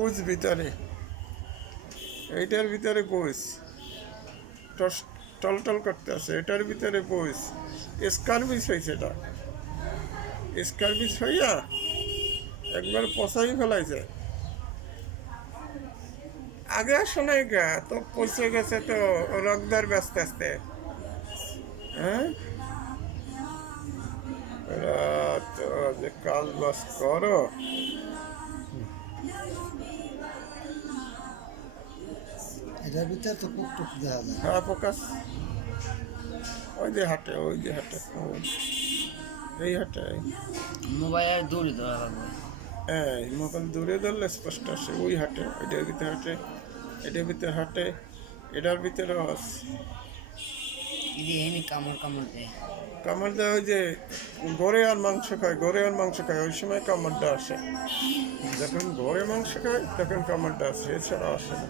পুজ ভিতরে, এইটার ভিতরে পুজ টলটল করতে আছে, এটার ভিতরে পুজ স্কারবিস হয়েছে। এটা স্কারবিস হইয়া একবার পচাই ফেলাইছে। আগে আসে নাই গা, তো পচে গেছে তো রগদার ব্যস্ত আসতে। হ্যাঁ, তো যে কাজ বাস করো। এটার ভিতরে তো খুব টুক দেখা যায়। হ্যাঁ ফোকাস, ওই যে হাঁটে, ওই যে হাঁটে, এই হাঁটে। মোবাইল দূরে ধরা লাগবে। এই মোবাইল দূরে ধরলে স্পষ্ট আসে। ওই হাঁটে, এটার ভিতরে হাঁটে, এটার ভিতরে হাঁটে, এটার ভিতরে এদি এনে কামড় কামড় দেয়। কামড় দেয়। ওই যে গড়ে আর মাংস খায়, গড়ে আর মাংস খায়, ওই সময় কামড়টা আসে। যখন গড়ে মাংস খায় তখন কামড়টা আসে, এছাড়া আসে না।